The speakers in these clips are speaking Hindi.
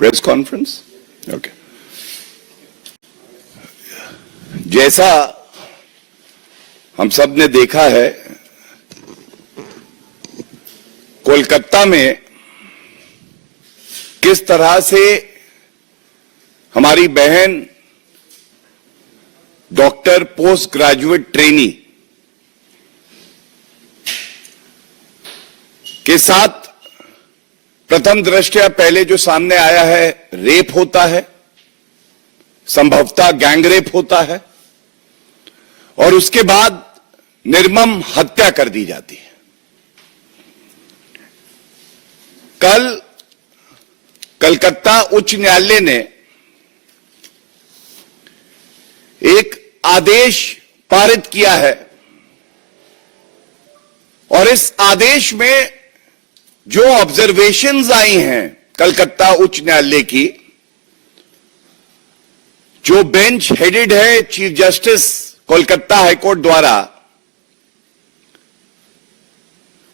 Press conference? ओके। जैसा हम सब ने देखा है, कोलकाता में किस तरह से हमारी बहन डॉक्टर पोस्ट ग्रेजुएट ट्रेनी के साथ प्रथम दृष्टया पहले जो सामने आया है, रेप होता है, संभवतः गैंग रेप होता है और उसके बाद निर्मम हत्या कर दी जाती है। कल कलकत्ता उच्च न्यायालय ने एक आदेश पारित किया है और इस आदेश में जो ऑब्जर्वेशंस आई हैं कलकत्ता उच्च न्यायालय की, जो बेंच हेडेड है चीफ जस्टिस कोलकाता हाईकोर्ट द्वारा,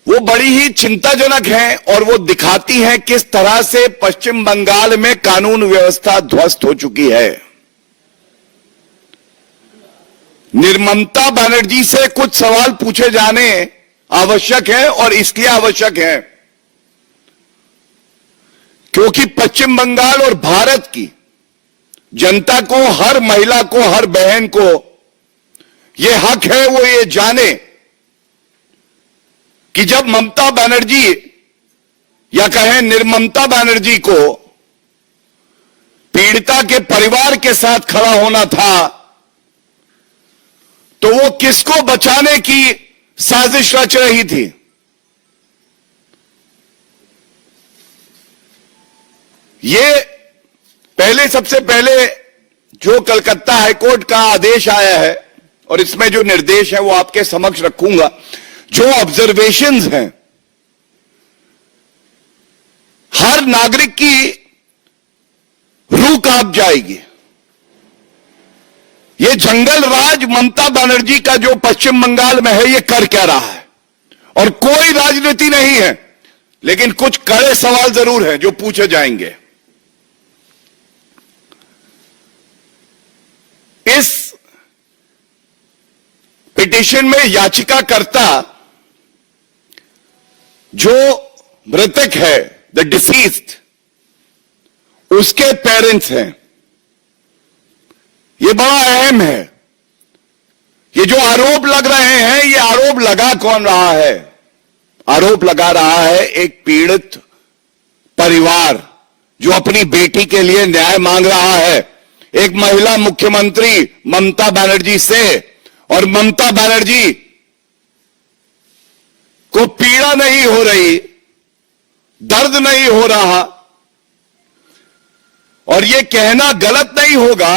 वो बड़ी ही चिंताजनक है और वो दिखाती हैं किस तरह से पश्चिम बंगाल में कानून व्यवस्था ध्वस्त हो चुकी है। निर्ममता बनर्जी से कुछ सवाल पूछे जाने आवश्यक है और इसलिए आवश्यक है क्योंकि पश्चिम बंगाल और भारत की जनता को, हर महिला को, हर बहन को यह हक है वो ये जाने कि जब ममता बनर्जी या कहें निर्ममता बनर्जी को पीड़िता के परिवार के साथ खड़ा होना था तो वो किसको बचाने की साजिश रच रही थी। ये सबसे पहले जो कलकत्ता हाईकोर्ट का आदेश आया है और इसमें जो निर्देश है वो आपके समक्ष रखूंगा। जो ऑब्जर्वेशंस हैं, हर नागरिक की रूह कांप जाएगी। ये जंगल राज ममता बनर्जी का जो पश्चिम बंगाल में है, ये कर क्या रहा है? और कोई राजनीति नहीं है, लेकिन कुछ कड़े सवाल जरूर हैं जो पूछे जाएंगे। इस पिटीशन में याचिकाकर्ता जो मृतक है, द डिसीज्ड, उसके पेरेंट्स हैं। ये बड़ा अहम है। ये जो आरोप लग रहे हैं, ये आरोप लगा कौन रहा है? आरोप लगा रहा है एक पीड़ित परिवार जो अपनी बेटी के लिए न्याय मांग रहा है, एक महिला मुख्यमंत्री ममता बनर्जी से। और ममता बनर्जी को पीड़ा नहीं हो रही, दर्द नहीं हो रहा, और यह कहना गलत नहीं होगा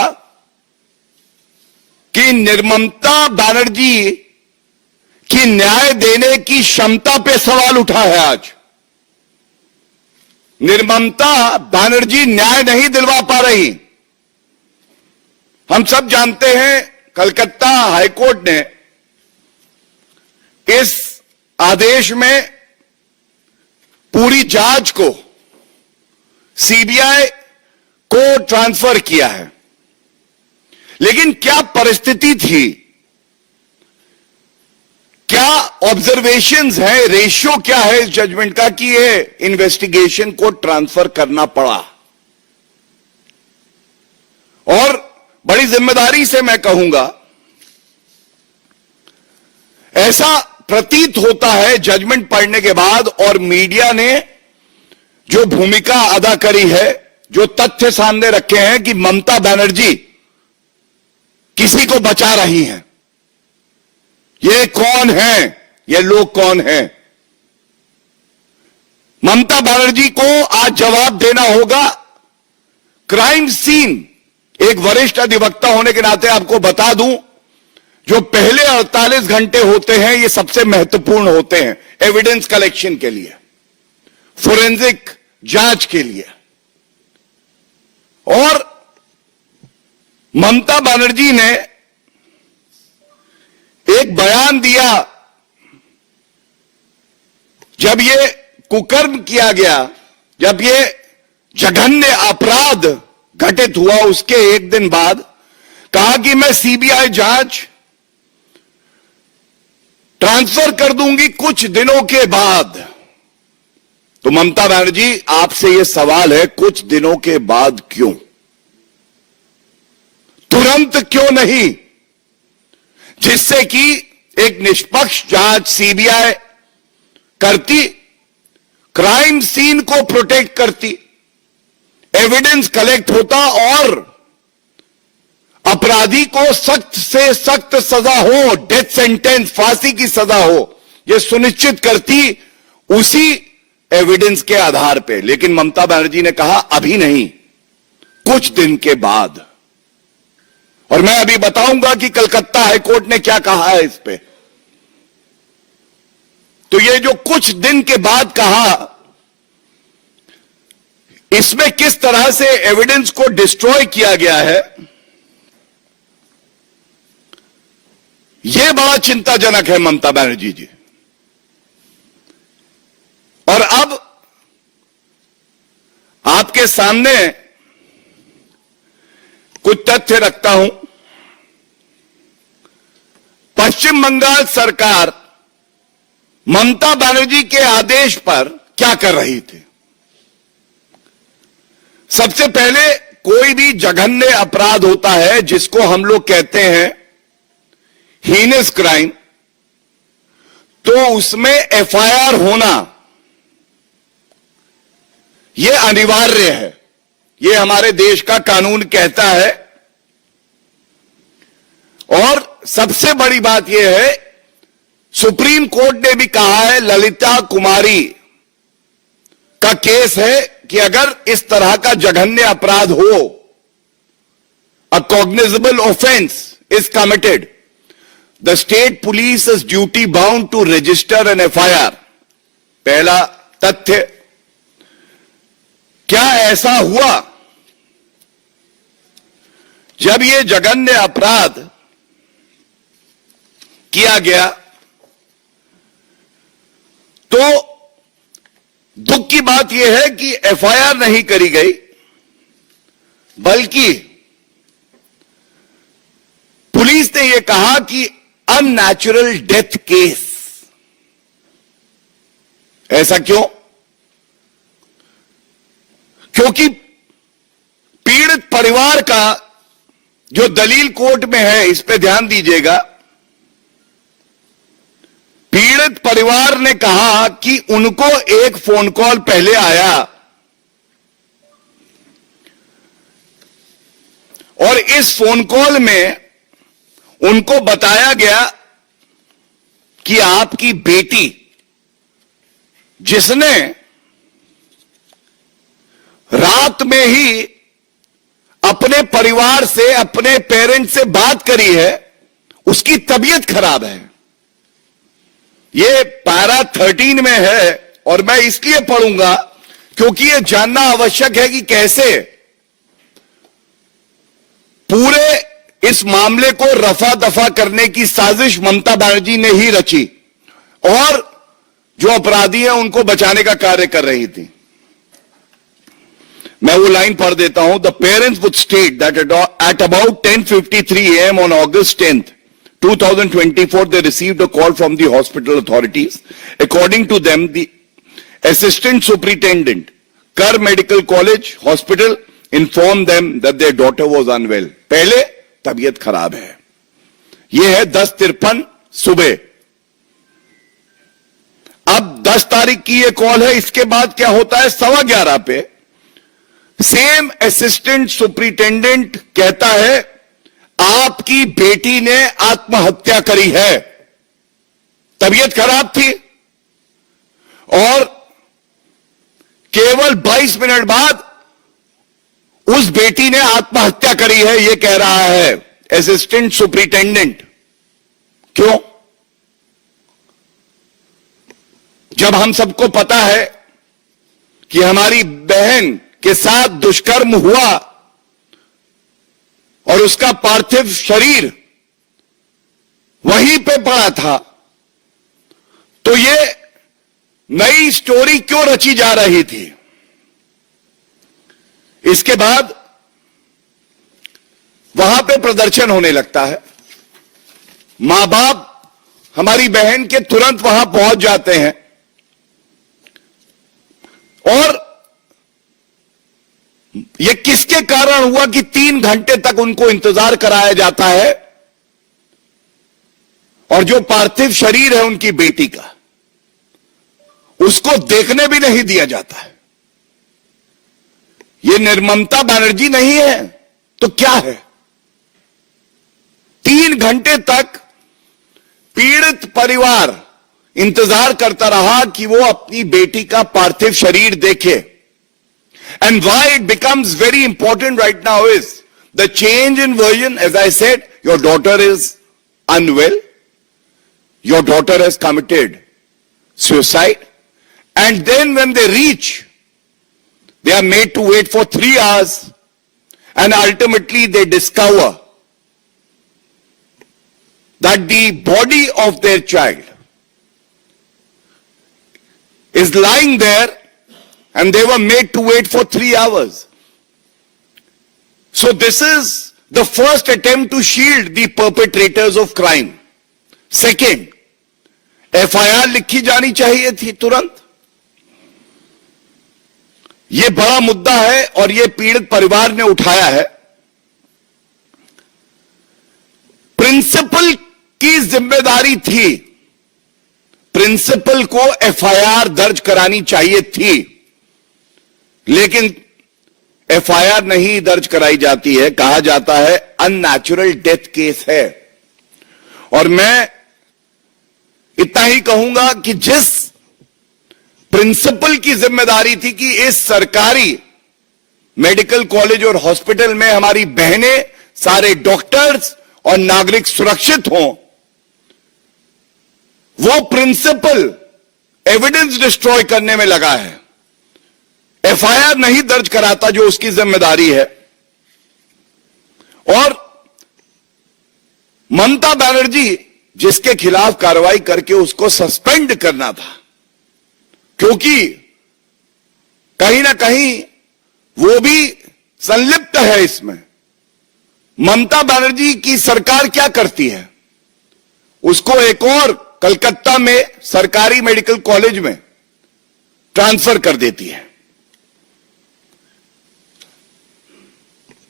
कि निर्ममता बनर्जी की न्याय देने की क्षमता पे सवाल उठा है। आज निर्ममता बनर्जी न्याय नहीं दिलवा पा रही। हम सब जानते हैं कलकत्ता हाईकोर्ट ने इस आदेश में पूरी जांच को सीबीआई को ट्रांसफर किया है। लेकिन क्या परिस्थिति थी, क्या ऑब्जर्वेशंस है, रेशियो क्या है इस जजमेंट का कि ये इन्वेस्टिगेशन को ट्रांसफर करना पड़ा? और बड़ी जिम्मेदारी से मैं कहूंगा, ऐसा प्रतीत होता है जजमेंट पढ़ने के बाद और मीडिया ने जो भूमिका अदा करी है, जो तथ्य सामने रखे हैं कि ममता बनर्जी किसी को बचा रही हैं। ये कौन है? ये लोग कौन हैं? ममता बनर्जी को आज जवाब देना होगा। क्राइम सीन, एक वरिष्ठ अधिवक्ता होने के नाते आपको बता दूं, जो पहले 48 घंटे होते हैं ये सबसे महत्वपूर्ण होते हैं एविडेंस कलेक्शन के लिए, फोरेंसिक जांच के लिए। और ममता बनर्जी ने एक बयान दिया जब ये कुकर्म किया गया, जब ये जघन्य अपराध घटित हुआ उसके एक दिन बाद कहा कि मैं सीबीआई जांच ट्रांसफर कर दूंगी कुछ दिनों के बाद। तो ममता बनर्जी, आपसे यह सवाल है, कुछ दिनों के बाद क्यों? तुरंत क्यों नहीं? जिससे कि एक निष्पक्ष जांच सीबीआई करती, क्राइम सीन को प्रोटेक्ट करती, एविडेंस कलेक्ट होता और अपराधी को सख्त से सख्त सजा हो, डेथ सेंटेंस, फांसी की सजा हो, यह सुनिश्चित करती उसी एविडेंस के आधार पे। लेकिन ममता बनर्जी ने कहा अभी नहीं, कुछ दिन के बाद। और मैं अभी बताऊंगा कि कलकत्ता हाईकोर्ट ने क्या कहा है इस पे। तो ये जो कुछ दिन के बाद कहा, इसमें किस तरह से एविडेंस को डिस्ट्रॉय किया गया है, यह बड़ा चिंताजनक है ममता बनर्जी जी। और अब आपके सामने कुछ तथ्य रखता हूं। पश्चिम बंगाल सरकार ममता बनर्जी के आदेश पर क्या कर रही थी? सबसे पहले, कोई भी जघन्य अपराध होता है जिसको हम लोग कहते हैं हीनस क्राइम, तो उसमें एफआईआर होना यह अनिवार्य है। यह हमारे देश का कानून कहता है। और सबसे बड़ी बात यह है, सुप्रीम कोर्ट ने भी कहा है, ललिता कुमारी का केस है कि अगर इस तरह का जघन्य अपराध हो, a cognizable offence is committed, the state police is duty bound to register an FIR. पहला तथ्य, क्या ऐसा हुआ? जब यह जघन्य अपराध किया गया तो दुख की बात यह है कि एफआईआर नहीं करी गई, बल्कि पुलिस ने यह कहा कि अननेचुरल डेथ केस। ऐसा क्यों? क्योंकि पीड़ित परिवार का जो दलील कोर्ट में है, इस पे ध्यान दीजिएगा। पीड़ित परिवार ने कहा कि उनको एक फोन कॉल पहले आया और इस फोन कॉल में उनको बताया गया कि आपकी बेटी, जिसने रात में ही अपने परिवार से, अपने पेरेंट्स से बात करी है, उसकी तबीयत खराब है। यह पैरा 13 में है और मैं इसलिए पढ़ूंगा क्योंकि यह जानना आवश्यक है कि कैसे पूरे इस मामले को रफा दफा करने की साजिश ममता बनर्जी ने ही रची और जो अपराधी हैं उनको बचाने का कार्य कर रही थी। मैं वो लाइन पढ़ देता हूं। The parents would state that at about 10:53 AM on August 10th, 2024, they received a call from the hospital authorities. According to them, the assistant superintendent, Kar Medical College Hospital, informed them that their daughter was unwell. पहले तबीयत खराब है। यह है 10:53 सुबह। अब 10 तारीख की यह कॉल है। इसके बाद क्या होता है? 11:15 पे सेम असिस्टेंट सुपरिटेंडेंट कहता है आपकी बेटी ने आत्महत्या करी है। तबीयत खराब थी और केवल 22 मिनट बाद उस बेटी ने आत्महत्या करी है, यह कह रहा है असिस्टेंट सुपरिटेंडेंट। क्यों? जब हम सबको पता है कि हमारी बहन के साथ दुष्कर्म हुआ और उसका पार्थिव शरीर वहीं पे पड़ा था, तो ये नई स्टोरी क्यों रची जा रही थी? इसके बाद वहां पे प्रदर्शन होने लगता है। मां बाप हमारी बहन के तुरंत वहां पहुंच जाते हैं और यह किसके कारण हुआ कि 3 घंटे तक उनको इंतजार कराया जाता है और जो पार्थिव शरीर है उनकी बेटी का, उसको देखने भी नहीं दिया जाता है। यह निर्ममता बनर्जी नहीं है तो क्या है? 3 घंटे तक पीड़ित परिवार इंतजार करता रहा कि वो अपनी बेटी का पार्थिव शरीर देखे। And why it becomes very important right now is the change in version. As I said, your daughter is unwell. Your daughter has committed suicide. And then when they reach, they are made to wait for 3 hours. And ultimately they discover that the body of their child is lying there and they were made to wait for 3 hours. So this is the first attempt to shield the perpetrators of crime. Second, FIR लिखी जानी चाहिए थी तुरंत। यह बड़ा मुद्दा है और यह पीड़ित परिवार ने उठाया है। प्रिंसिपल की जिम्मेदारी थी, प्रिंसिपल को FIR दर्ज करानी चाहिए थी, लेकिन FIR नहीं दर्ज कराई जाती है। कहा जाता है अननेचुरल डेथ केस है। और मैं इतना ही कहूंगा कि जिस प्रिंसिपल की जिम्मेदारी थी कि इस सरकारी मेडिकल कॉलेज और हॉस्पिटल में हमारी बहनें, सारे डॉक्टर्स और नागरिक सुरक्षित हों, वो प्रिंसिपल एविडेंस डिस्ट्रॉय करने में लगा है। FIR नहीं दर्ज कराता जो उसकी जिम्मेदारी है। और ममता बनर्जी जिसके खिलाफ कार्रवाई करके उसको सस्पेंड करना था, क्योंकि कहीं ना कहीं वो भी संलिप्त है इसमें। ममता बनर्जी की सरकार क्या करती है? उसको एक और कलकत्ता में सरकारी मेडिकल कॉलेज में ट्रांसफर कर देती है।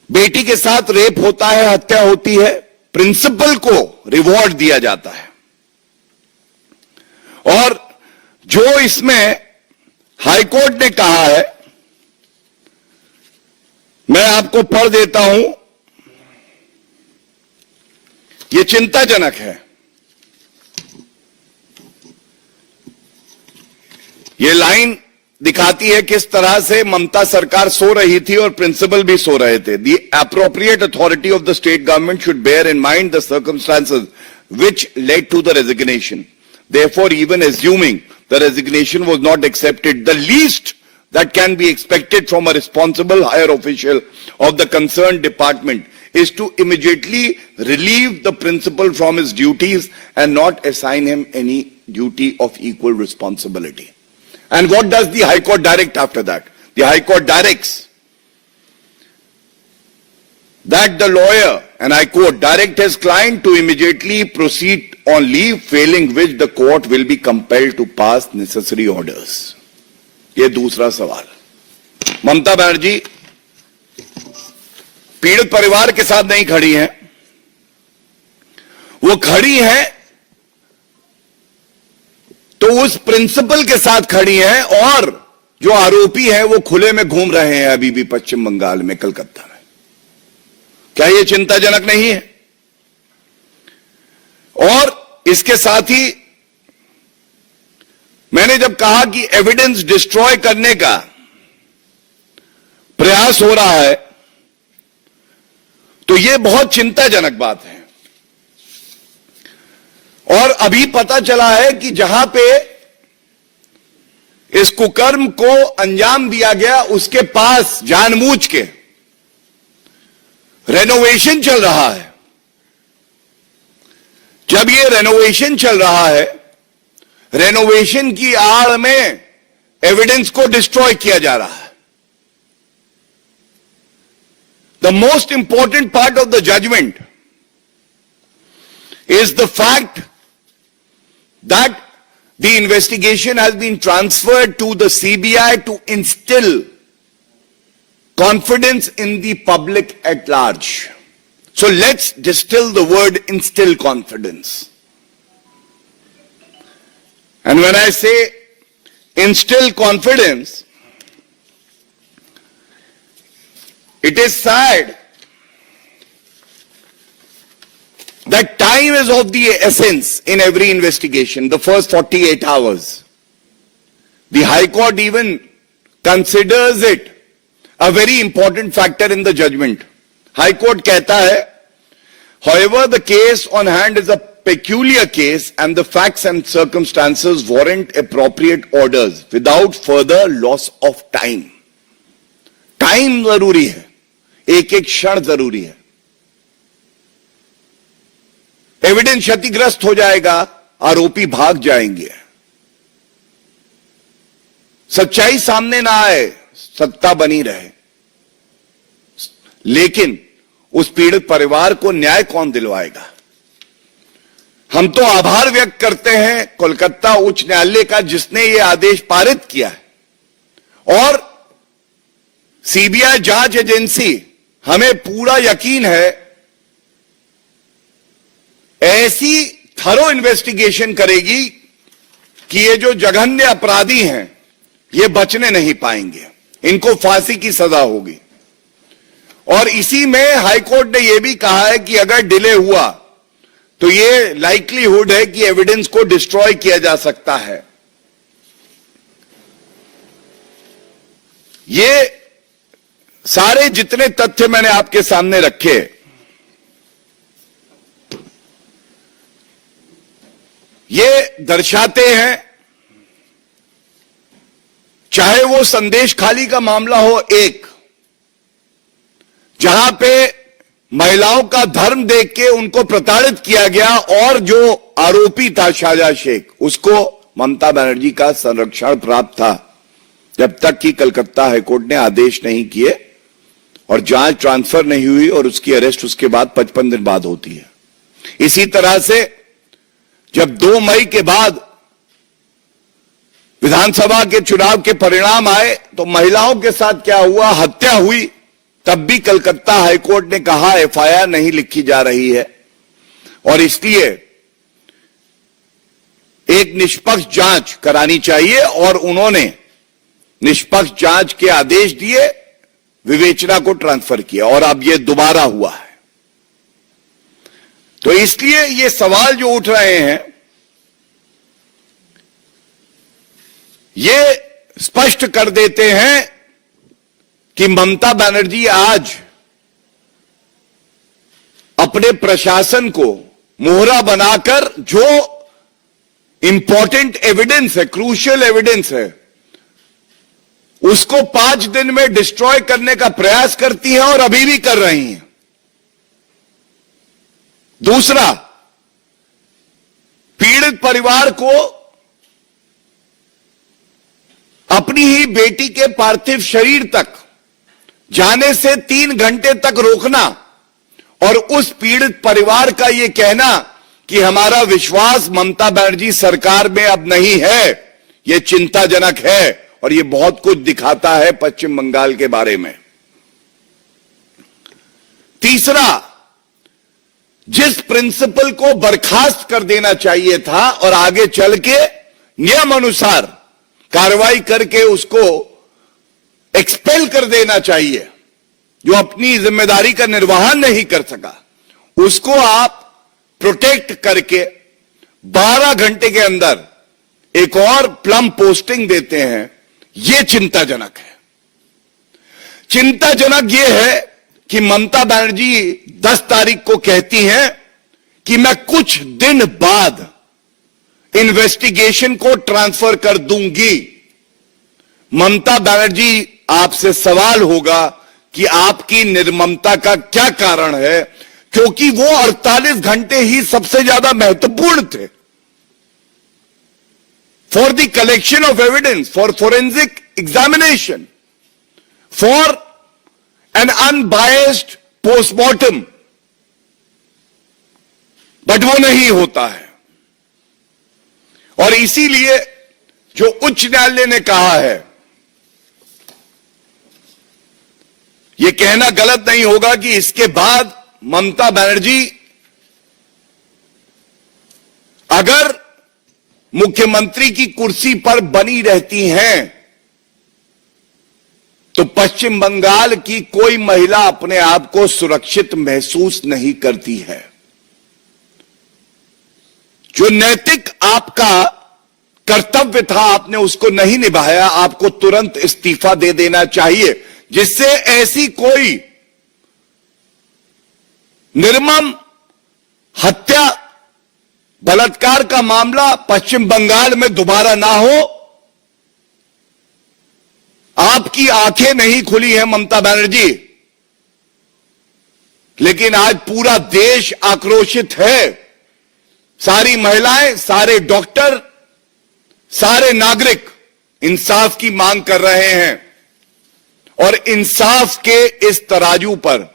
बेटी के साथ रेप होता है, हत्या होती है, प्रिंसिपल को रिवॉर्ड दिया जाता है। और जो इसमें हाईकोर्ट ने कहा है, मैं आपको पढ़ देता हूं, यह चिंताजनक है। यह लाइन दिखाती है किस तरह से ममता सरकार सो रही थी और प्रिंसिपल भी सो रहे थे। The appropriate authority of the state government should bear in mind the circumstances which led to the resignation. Therefore, even assuming the resignation was not accepted, the least that can be expected from a responsible higher official of the concerned department is to immediately relieve the principal from his duties and not assign him any duty of equal responsibility. And what does the High Court direct after that? The High Court directs that the lawyer, and I quote, direct his client to immediately proceed on leave, failing which the court will be compelled to pass necessary orders. ये दूसरा सवाल। ममता बनर्जी पीड़ित परिवार के साथ नहीं खड़ी हैं, वो खड़ी हैं तो उस प्रिंसिपल के साथ खड़ी हैं, और जो आरोपी हैं वो खुले में घूम रहे हैं अभी भी पश्चिम बंगाल में, कलकत्ता में। क्या ये चिंताजनक नहीं है? और इसके साथ ही मैंने जब कहा कि एविडेंस डिस्ट्रॉय करने का प्रयास हो रहा है, तो यह बहुत चिंताजनक बात है। और अभी पता चला है कि जहां पे इस कुकर्म को अंजाम दिया गया, उसके पास जानबूझ के रेनोवेशन चल रहा है। जब ये रेनोवेशन चल रहा है, रेनोवेशन की आड़ में एविडेंस को डिस्ट्रॉय किया जा रहा है। the most important part of the judgment is the fact that the investigation has been transferred to the CBI to instill confidence in the public at large. So let's distill the word instill confidence. And when I say instill confidence, it is sad that time is of the essence in every investigation, the first 48 hours. The High Court even considers it a very important factor in the judgment. High Court कहता है, however, the case on hand is a peculiar case and the facts and circumstances warrant appropriate orders without further loss of time. Time जरूरी है, एक एक क्षण जरूरी है. एविडेंस क्षतिग्रस्त हो जाएगा, आरोपी भाग जाएंगे, सच्चाई सामने ना आए, सत्ता बनी रहे, लेकिन उस पीड़ित परिवार को न्याय कौन दिलवाएगा? हम तो आभार व्यक्त करते हैं कोलकाता उच्च न्यायालय का, जिसने यह आदेश पारित किया है, और सीबीआई जांच एजेंसी, हमें पूरा यकीन है, ऐसी थरो इन्वेस्टिगेशन करेगी कि ये जो जघन्य अपराधी हैं ये बचने नहीं पाएंगे, इनको फांसी की सजा होगी. और इसी में हाई कोर्ट ने यह भी कहा है कि अगर डिले हुआ तो ये लाइकलीहुड है कि एविडेंस को डिस्ट्रॉय किया जा सकता है. ये सारे जितने तथ्य मैंने आपके सामने रखे, ये दर्शाते हैं, चाहे वो संदेश खाली का मामला हो, एक जहां पे महिलाओं का धर्म देख के उनको प्रताड़ित किया गया, और जो आरोपी था शाहजहां शेख, उसको ममता बनर्जी का संरक्षण प्राप्त था जब तक कि कलकत्ता हाईकोर्ट ने आदेश नहीं किए और जांच ट्रांसफर नहीं हुई, और उसकी अरेस्ट उसके बाद 55 दिन बाद होती है. इसी तरह से जब 2 मई के बाद विधानसभा के चुनाव के परिणाम आए तो महिलाओं के साथ क्या हुआ, हत्या हुई, तब भी कलकत्ता हाईकोर्ट ने कहा एफआईआर नहीं लिखी जा रही है, और इसलिए एक निष्पक्ष जांच करानी चाहिए, और उन्होंने निष्पक्ष जांच के आदेश दिए, विवेचना को ट्रांसफर किया, और अब यह दोबारा हुआ है. तो इसलिए ये सवाल जो उठ रहे हैं, ये स्पष्ट कर देते हैं कि ममता बनर्जी आज अपने प्रशासन को मोहरा बनाकर जो इंपॉर्टेंट एविडेंस है, क्रूशियल एविडेंस है, उसको 5 दिन में डिस्ट्रॉय करने का प्रयास करती है, और अभी भी कर रही हैं. दूसरा, पीड़ित परिवार को अपनी ही बेटी के पार्थिव शरीर तक जाने से 3 घंटे तक रोकना, और उस पीड़ित परिवार का यह कहना कि हमारा विश्वास ममता बनर्जी सरकार में अब नहीं है, यह चिंताजनक है, और यह बहुत कुछ दिखाता है पश्चिम बंगाल के बारे में. तीसरा, जिस प्रिंसिपल को बर्खास्त कर देना चाहिए था और आगे चल के नियम अनुसार कार्रवाई करके उसको एक्सपेल कर देना चाहिए, जो अपनी जिम्मेदारी का निर्वहन नहीं कर सका, उसको आप प्रोटेक्ट करके 12 घंटे के अंदर एक और प्लम पोस्टिंग देते हैं, यह चिंताजनक है. चिंताजनक यह है कि ममता बनर्जी 10 तारीख को कहती हैं कि मैं कुछ दिन बाद इन्वेस्टिगेशन को ट्रांसफर कर दूंगी. ममता बनर्जी, आपसे सवाल होगा कि आपकी निर्ममता का क्या कारण है, क्योंकि वो 48 घंटे ही सबसे ज्यादा महत्वपूर्ण थे for the collection of evidence, for forensic examination, for an unbiased postmortem, but वो नहीं होता है। और इसीलिए जो उच्च न्यायालय ने कहा है, यह कहना गलत नहीं होगा कि इसके बाद ममता बनर्जी अगर मुख्यमंत्री की कुर्सी पर बनी रहती हैं तो पश्चिम बंगाल की कोई महिला अपने आप को सुरक्षित महसूस नहीं करती है। जो नैतिक आपका कर्तव्य था, आपने उसको नहीं निभाया, आपको तुरंत इस्तीफा दे देना चाहिए, जिससे ऐसी कोई निर्मम हत्या, बलात्कार का मामला पश्चिम बंगाल में दोबारा ना हो। आपकी आंखें नहीं खुली हैं ममता बनर्जी, लेकिन आज पूरा देश आक्रोशित है। सारी महिलाएं, सारे डॉक्टर, सारे नागरिक इंसाफ की मांग कर रहे हैं और इंसाफ के इस तराजू पर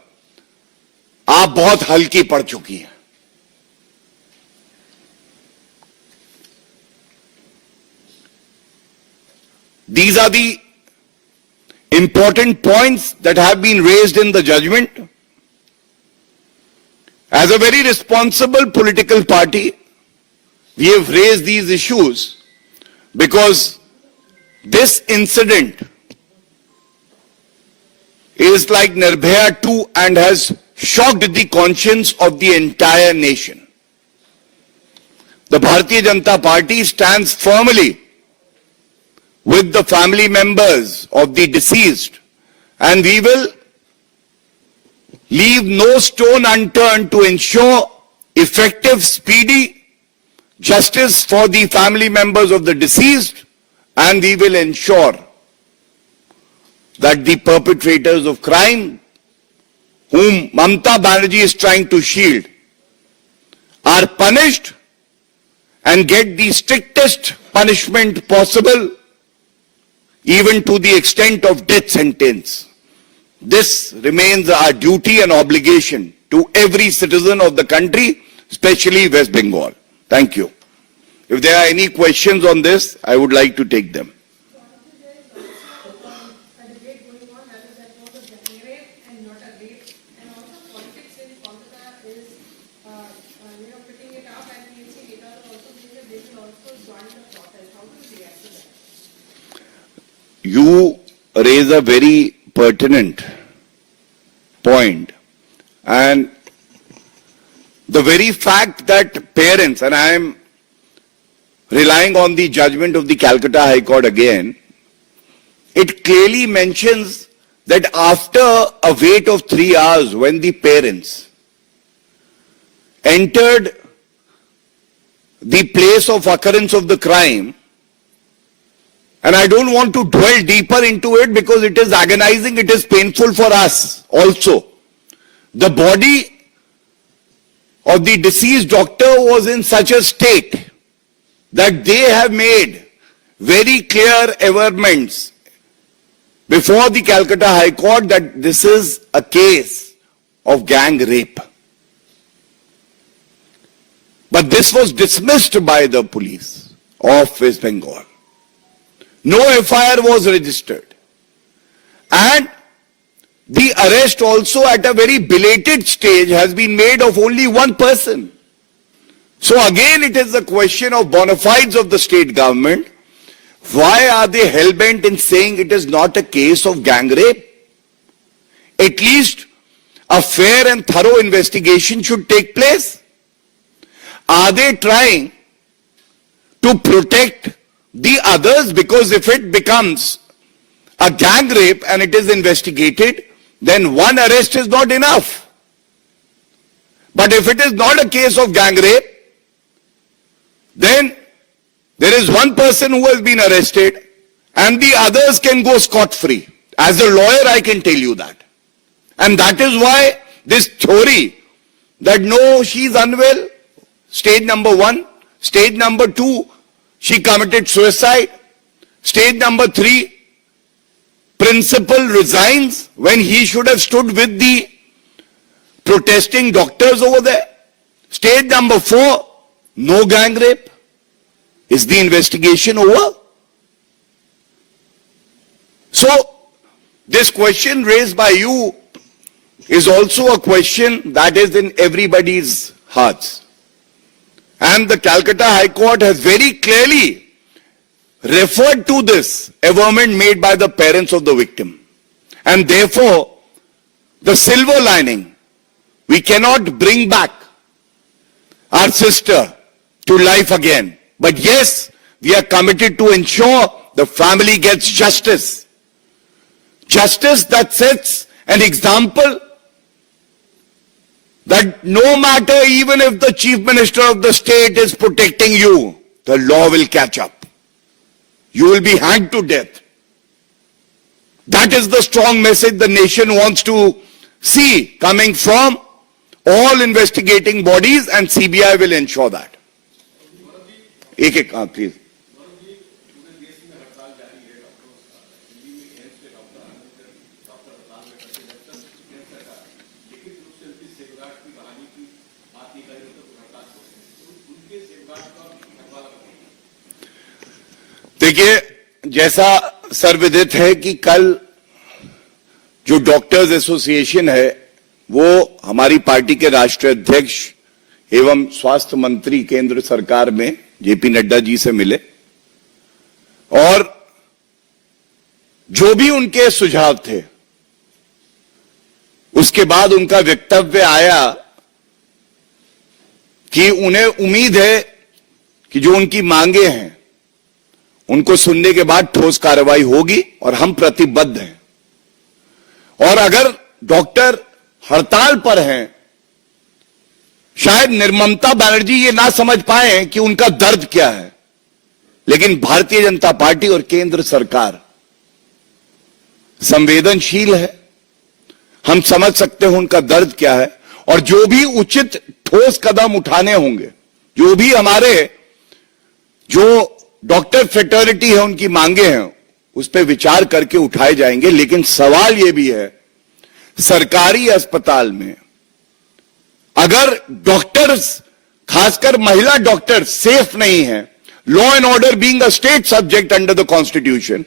आप बहुत हल्की पड़ चुकी हैं। These are the important points that have been raised in the judgment. As a very responsible political party, we have raised these issues because this incident is like Nirbhaya 2 and has shocked the conscience of the entire nation. The Bharatiya Janata Party stands firmly with the family members of the deceased, and we will leave no stone unturned to ensure effective, speedy justice for the family members of the deceased, and we will ensure that the perpetrators of crime, whom Mamata Banerjee is trying to shield, are punished and get the strictest punishment possible, even to the extent of death sentence. This remains our duty and obligation to every citizen of the country, especially West Bengal. Thank you. If there are any questions on this, I would like to take them. You raise a very pertinent point, and the very fact that parents, and I am relying on the judgment of the Calcutta High Court again, it clearly mentions that after a wait of 3 hours, when the parents entered the place of occurrence of the crime, and I don't want to dwell deeper into it because it is agonizing, it is painful for us also. The body of the deceased doctor was in such a state that they have made very clear averments before the Calcutta High Court that this is a case of gang rape. But this was dismissed by the police of West Bengal. No FIR was registered. And the arrest also at a very belated stage has been made of only one person. So again it is a question of bona fides of the state government. Why are they hell-bent in saying it is not a case of gang rape? At least a fair and thorough investigation should take place. Are they trying to protect the others? Because if it becomes a gang rape and it is investigated, then one arrest is not enough. But if it is not a case of gang rape, then there is one person who has been arrested and the others can go scot-free. As a lawyer, I can tell you that. And that is why this theory that no, she is unwell, stage number 1, stage number 2, she committed suicide, stage number 3, principal resigns when he should have stood with the protesting doctors over there. Stage number 4, no gang rape. Is the investigation over? So, this question raised by you is also a question that is in everybody's hearts. And the Calcutta High Court has very clearly referred to this averment made by the parents of the victim. And therefore, the silver lining, we cannot bring back our sister to life again. But yes, we are committed to ensure the family gets justice. Justice that sets an example that no matter, even if the Chief Minister of the state is protecting you, the law will catch up. You will be hanged to death. That is the strong message the nation wants to see coming from all investigating bodies, and CBI will ensure that. एक प्लीज. देखिए, जैसा सर्वविदित है कि कल जो डॉक्टर्स एसोसिएशन है वो हमारी पार्टी के राष्ट्रीय अध्यक्ष एवं स्वास्थ्य मंत्री केंद्र सरकार में जेपी नड्डा जी से मिले और जो भी उनके सुझाव थे उसके बाद उनका वक्तव्य आया कि उन्हें उम्मीद है कि जो उनकी मांगे हैं उनको सुनने के बाद ठोस कार्रवाई होगी और हम प्रतिबद्ध हैं. और अगर डॉक्टर हड़ताल पर हैं, शायद निर्ममता बनर्जी ये ना समझ पाए कि उनका दर्द क्या है, लेकिन भारतीय जनता पार्टी और केंद्र सरकार संवेदनशील है. हम समझ सकते हैं उनका दर्द क्या है और जो भी उचित ठोस कदम उठाने होंगे, जो भी हमारे जो डॉक्टर फ्रेटर्निटी है उनकी मांगे हैं उस पर विचार करके उठाए जाएंगे. लेकिन सवाल यह भी है, सरकारी अस्पताल में अगर डॉक्टर्स, खासकर महिला डॉक्टर सेफ नहीं है, law and order being a state subject under the constitution,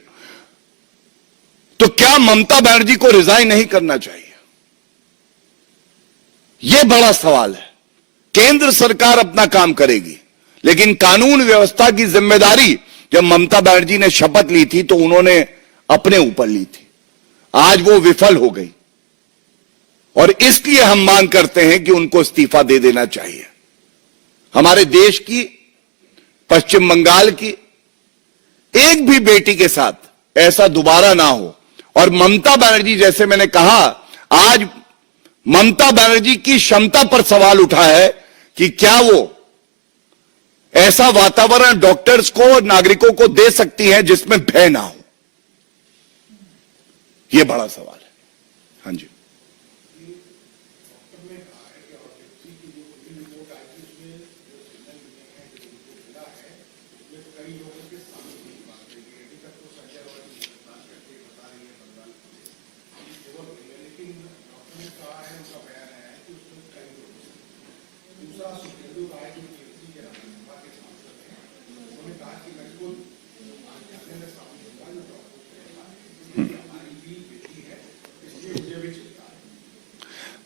तो क्या ममता बनर्जी को रिजाइन नहीं करना चाहिए? यह बड़ा सवाल है. केंद्र सरकार अपना काम करेगी, लेकिन कानून व्यवस्था की जिम्मेदारी जब ममता बनर्जी ने शपथ ली थी तो उन्होंने अपने ऊपर ली थी. आज वो विफल हो गई और इसलिए हम मांग करते हैं कि उनको इस्तीफा दे देना चाहिए. हमारे देश की, पश्चिम बंगाल की एक भी बेटी के साथ ऐसा दोबारा ना हो. और ममता बनर्जी, जैसे मैंने कहा, आज ममता बनर्जी की क्षमता पर सवाल उठा है कि क्या वो ऐसा वातावरण डॉक्टर्स को और नागरिकों को दे सकती है जिसमें भय ना हो. यह बड़ा सवाल है. हाँ जी.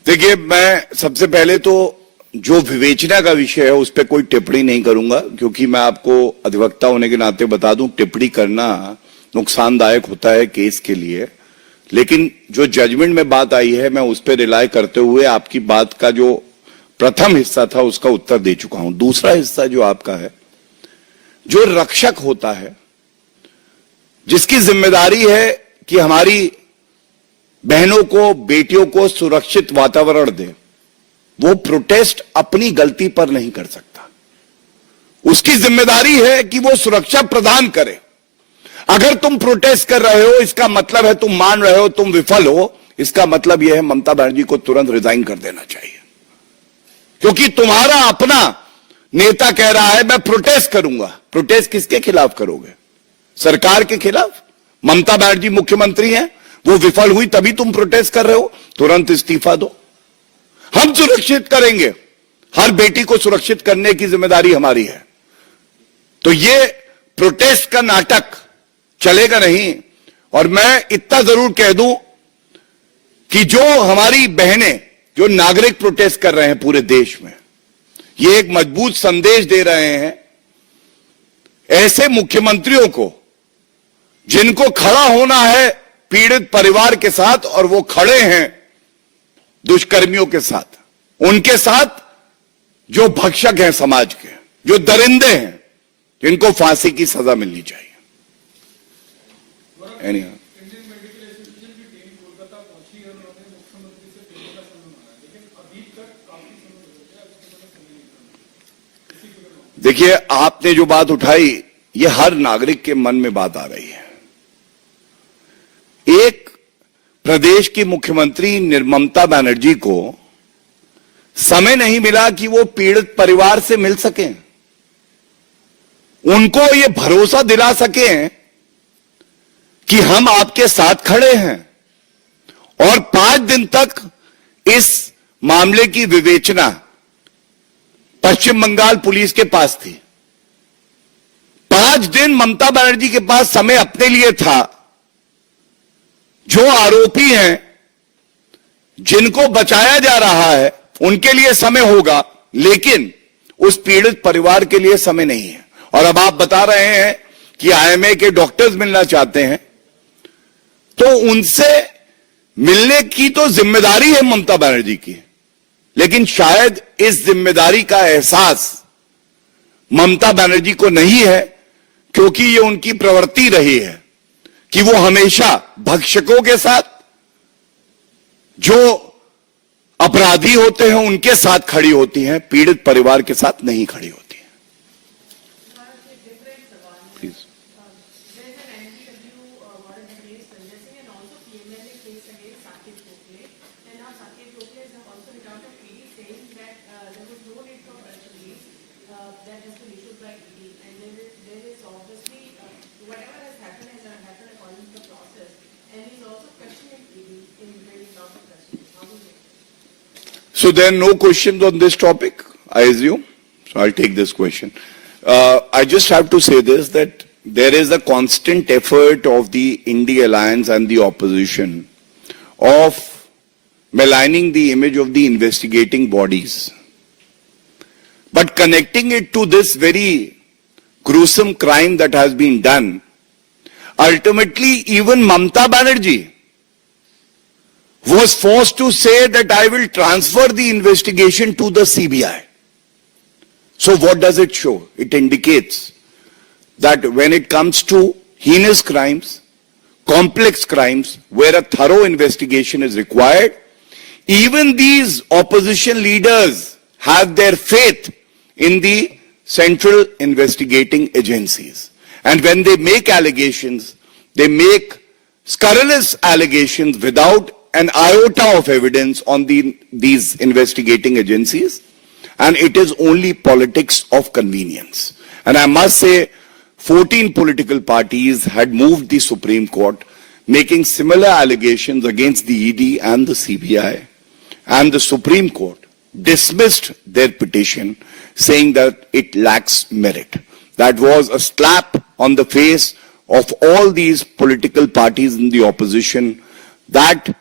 देखिए, मैं सबसे पहले तो जो विवेचना का विषय है उस पर कोई टिप्पणी नहीं करूंगा, क्योंकि मैं आपको अधिवक्ता होने के नाते बता दूं, टिप्पणी करना नुकसानदायक होता है केस के लिए. लेकिन जो जजमेंट में बात आई है मैं उस पर रिलाय करते हुए आपकी बात का जो प्रथम हिस्सा था उसका उत्तर दे चुका हूं. दूसरा हिस्सा जो आपका है, जो रक्षक होता है, जिसकी जिम्मेदारी है कि हमारी बहनों को, बेटियों को सुरक्षित वातावरण दे, वो प्रोटेस्ट अपनी गलती पर नहीं कर सकता. उसकी जिम्मेदारी है कि वो सुरक्षा प्रदान करे. अगर तुम प्रोटेस्ट कर रहे हो, इसका मतलब है तुम मान रहे हो तुम विफल हो. इसका मतलब यह है ममता बनर्जी को तुरंत रिजाइन कर देना चाहिए, क्योंकि तुम्हारा अपना नेता कह रहा है मैं प्रोटेस्ट करूंगा. प्रोटेस्ट किसके खिलाफ करोगे? सरकार के खिलाफ? ममता बनर्जी मुख्यमंत्री हैं, वो विफल हुई तभी तुम प्रोटेस्ट कर रहे हो, तुरंत इस्तीफा दो। हम सुरक्षित करेंगे, हर बेटी को सुरक्षित करने की जिम्मेदारी हमारी है। तो ये प्रोटेस्ट का नाटक चलेगा नहीं। और मैं इतना जरूर कह दूं कि जो हमारी बहनें जो नागरिक प्रोटेस्ट कर रहे हैं पूरे देश में, ये एक मजबूत संदेश दे रहे हैं ऐसे मुख्यमंत्रियों को जिनको खड़ा होना है पीड़ित परिवार के साथ, और वो खड़े हैं दुष्कर्मियों के साथ, उनके साथ जो भक्षक हैं समाज के, जो दरिंदे हैं, जिनको फांसी की सजा मिलनी चाहिए। देखिए, आपने जो बात उठाई, ये हर नागरिक के मन में बात आ रही है। एक प्रदेश की मुख्यमंत्री ममता बनर्जी को समय नहीं मिला कि वो पीड़ित परिवार से मिल सकें, उनको ये भरोसा दिला सकें कि हम आपके साथ खड़े हैं। और 5 दिन तक इस मामले की विवेचना पश्चिम बंगाल पुलिस के पास थी। 5 दिन ममता बनर्जी के पास समय अपने लिए था। जो आरोपी हैं, जिनको बचाया जा रहा है, उनके लिए समय होगा, लेकिन उस पीड़ित परिवार के लिए समय नहीं है। और अब आप बता रहे हैं कि आईएमए के डॉक्टर्स मिलना चाहते हैं, तो उनसे मिलने की तो जिम्मेदारी है ममता बनर्जी की, लेकिन शायद इस जिम्मेदारी का एहसास ममता बनर्जी को नहीं है, क्योंकि ये उनकी प्रवृत्ति रही है कि वो हमेशा भक्षकों के साथ, जो अपराधी होते हैं उनके साथ खड़ी होती हैं, पीड़ित परिवार के साथ नहीं खड़ी होती हैं। So there are no questions on this topic, I assume. So I'll take this question. I just have to say this, that there is a constant effort of the India Alliance and the opposition of maligning the image of the investigating bodies. But connecting it to this very gruesome crime that has been done, ultimately even Mamata Banerjee was forced to say that I will transfer the investigation to the CBI. So what does it show? It indicates that when it comes to heinous crimes, complex crimes, where a thorough investigation is required, even these opposition leaders have their faith in the central investigating agencies. And when they make allegations, they make scurrilous allegations without an iota of evidence on these investigating agencies, and it is only politics of convenience. And I must say, 14 political parties had moved the Supreme Court, making similar allegations against the ED and the CBI, and the Supreme Court dismissed their petition, saying that it lacks merit. That was a slap on the face of all these political parties in the opposition that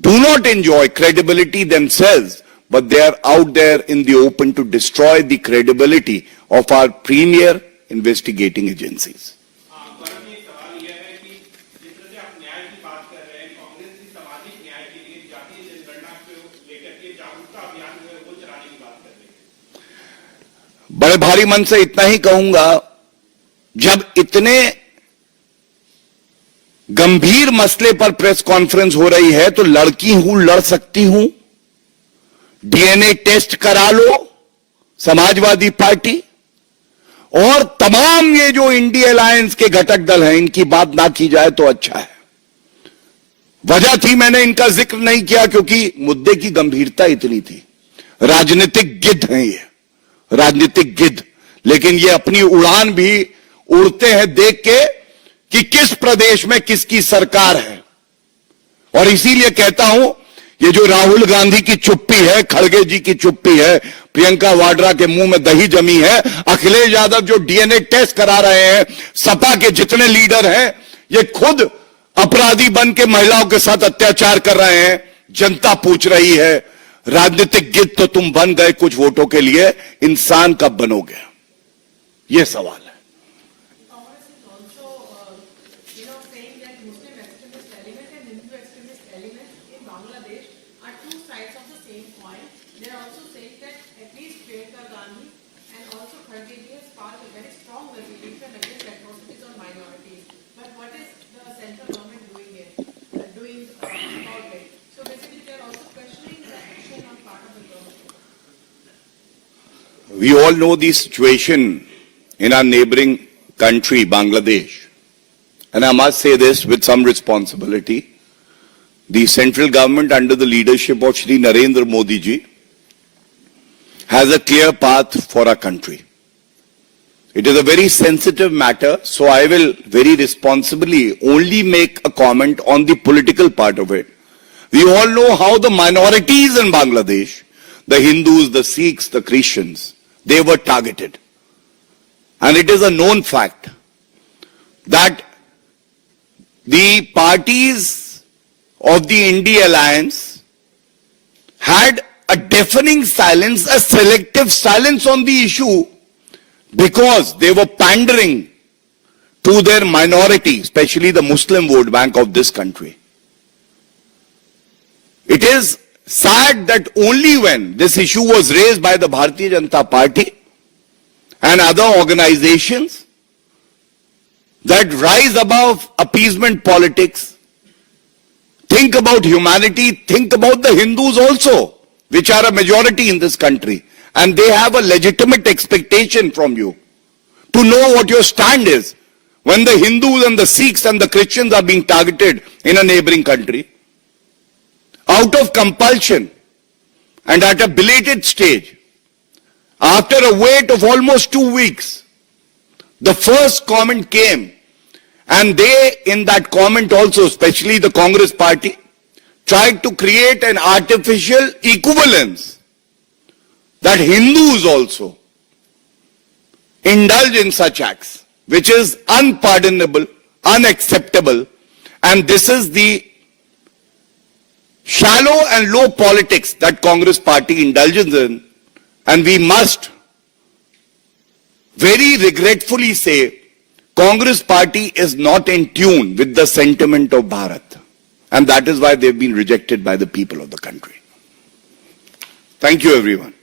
do not enjoy credibility themselves, but they are out there in the open to destroy the credibility of our premier investigating agencies. बड़े भारी मन से इतना ही कहूंगा, जब इतने गंभीर मसले पर प्रेस कॉन्फ्रेंस हो रही है तो लड़की हूं, लड़ सकती हूं, डीएनए टेस्ट करा लो समाजवादी पार्टी, और तमाम ये जो इंडिया अलायंस के घटक दल हैं, इनकी बात ना की जाए तो अच्छा है। वजह थी, मैंने इनका जिक्र नहीं किया क्योंकि मुद्दे की गंभीरता इतनी थी। राजनीतिक गिद्ध हैं ये, राजनीतिक गिद्ध, लेकिन ये अपनी उड़ान भी उड़ते हैं देख के कि किस प्रदेश में किसकी सरकार है। और इसीलिए कहता हूं, ये जो राहुल गांधी की चुप्पी है, खड़गे जी की चुप्पी है, प्रियंका वाड्रा के मुंह में दही जमी है, अखिलेश यादव जो डीएनए टेस्ट करा रहे हैं, सपा के जितने लीडर हैं, ये खुद अपराधी बन के महिलाओं के साथ अत्याचार कर रहे हैं। जनता पूछ रही है, राजनीतिक गिद्ध तो तुम बन गए कुछ वोटों के लिए, इंसान कब बनोगे? यह सवाल है। We all know the situation in our neighboring country, Bangladesh. And I must say this with some responsibility. The central government under the leadership of Shri Narendra Modi ji has a clear path for our country. It is a very sensitive matter, so I will very responsibly only make a comment on the political part of it. We all know how the minorities in Bangladesh, the Hindus, the Sikhs, the Christians, they were targeted. And it is a known fact that the parties of the India Alliance had a deafening silence, a selective silence on the issue because they were pandering to their minority, especially the Muslim vote bank of this country. It is sad that only when this issue was raised by the Bharatiya Janata Party and other organizations that rise above appeasement politics, think about humanity, think about the Hindus also, which are a majority in this country, and they have a legitimate expectation from you to know what your stand is when the Hindus and the Sikhs and the Christians are being targeted in a neighboring country. Out of compulsion and at a belated stage, after a wait of almost 2 weeks, the first comment came, and they, in that comment also, especially the Congress party, tried to create an artificial equivalence that Hindus also indulge in such acts, which is unpardonable, unacceptable, and this is the shallow and low politics that Congress party indulges in, and we must very regretfully say Congress party is not in tune with the sentiment of Bharat, and that is why they've been rejected by the people of the country. Thank you, everyone.